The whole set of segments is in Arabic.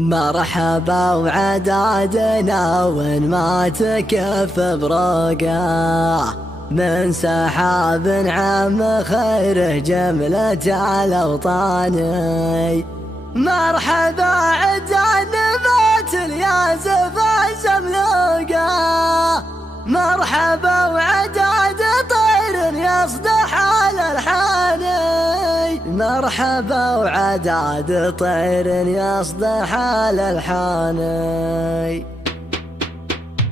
مرحبا وعدادنا وين ما تكف برقه، من سحاب عم خيره جملة على وطاني. مرحبا عدان نبات الياسف زملوقه، مرحبا وعداد طير يصدح على الحاني. مرحبا وعداد طير يصدح على الحاني.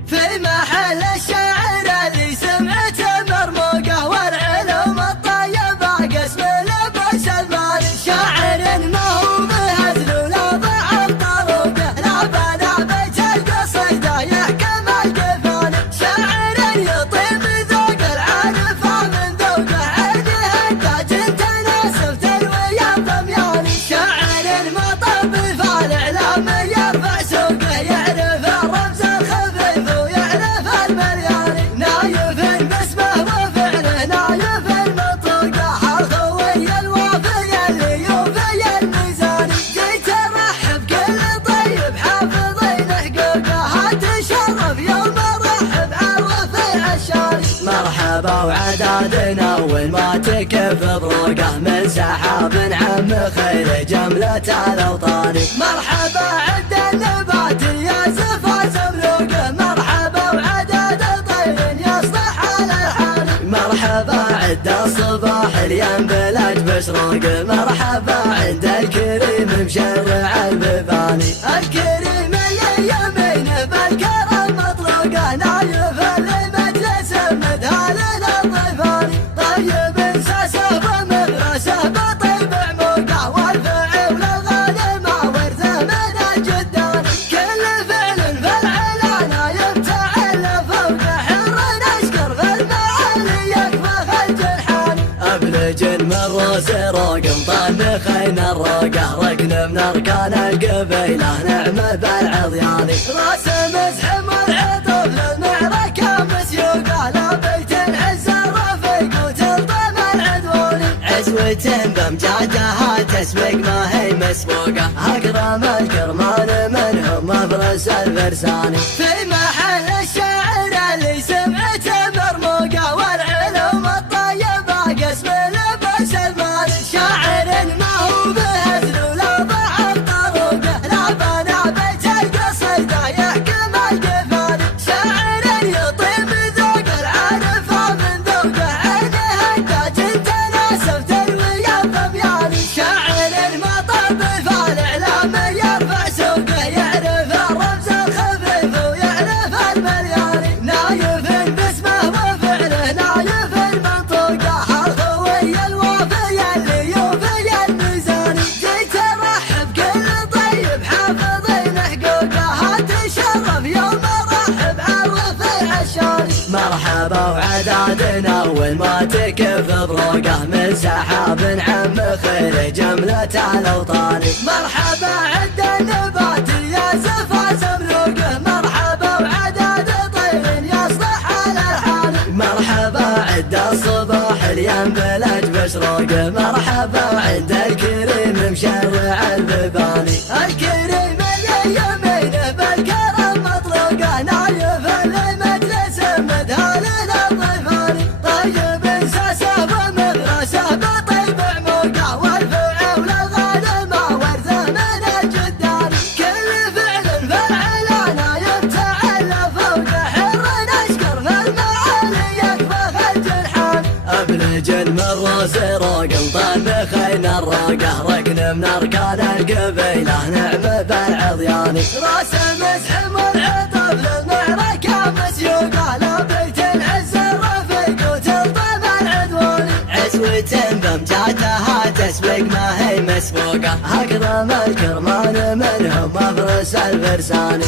في محل الشعر اللي سمعته مرموقه، والعلوم الطيبه قسم لبس المال. شاعر ما هو بهزل ولا ضعف طروقه، لا بلا بيت القصيده يحكم القفال. شاعر يطيب ذوق العارفه من ذوقه، عيني هداج تناسب تلويه ضمياني. شاعر ما طب فالاعلام يرفع سوقه، يعرف الرمز الخفيف ويعرف الملياني. نايف باسمه وفعله نايف المطوقه، حرخوي الوافي اللي يوفي الميزاني. جيت ارحب كل طيب حافظين حقوقه، هتشرف يوم ارحب عالرفيع الشاني. مرحبا وعدادنا وين ما تكف بروقه، من سحاب عم خير جملة الاوطاني. مرحبا عد النبات الياسف زملوقه، مرحبا وعداد طير يصدح على الحاني. مرحبا عد الصباح الينبلج بشروقه، مرحبا عند الكريم مشرع البيباني. الكريم اللي يمينه بالكرم مطلوقه، نايف اللي مجلس مدهال للضيفاني. طيب ساسه ومدرسه بطيب عموقه، والفعل الغالي ما ورثه من الجداني. كل فعل في العلانه يفتعل فوقه، حر نشكر في المعالي يكفى خلج الحاني. ابلج من روس روقم طنخين الروقه، ركن من اركان القبيله نعم بالعضياني. راس مزحم والعطف للمعركه مسيوقه، لا بيت العز الرفيق وتلطم العدواني. عزوة بامجادها تسبق ما هي مسبوقه، اكرم الكرمان منهم افرس الفرساني. في محل الشاعر اللي سمعته مرموقه، والعلوم الطيبه قسم لبس المال. شاعر ما هو بهزل ولا ضعف طروقه، لا بلا بيت القصيده يحكم القفال. شاعر يطيب ذوق العارفه من ذوقه، عيني هداج تناسب تلويه ضمياني. شاعر ما طب فالاعلام يرفع سوقه، يعرف الرمز الخفيف ويعرف الملياني. نايف باسمه وفعله نايف المنطوقه، حرخوي الوافي اللي يوفي الميزاني. جيت ارحب كل طيب حافظين حقوقه، هتشرف يوم ارحب عالرفيع الشاني. مرحبا وعدادنا وين ما تكف بروقه، من سحاب عم خير جملة الاوطاني. مرحبا عد النبات الياسف زملوقه، مرحبا وعداد طير يصدح على الحاني. مرحبا عد الصباح الينبلج بشروقه، مرحبا عند الكريم مشرع البيباني. الكريم اللي يمينه بالكرم مطلوقه، نايف اللي مجلس مدهال للضيفاني. طيب ساسه ومدرسه بطيب عموقه، والفعل الغالي ما ورثه من الجداني. كل فعل في العلانه يفتعل فوقه، حر نشكر في المعالي يكفى خلج الحاني. ابلج من روس روقم طنخين الروقه، ركن من اركان القبيله نعم بالعضياني. راس مزحم والعطف للمعركه مسيوقه، لا بيت العز الرفيق وتلطم العدواني. عزوة بامجادها تسبق ما هي مسبوقه، اكرم الكرمان منهم افرس الفرساني.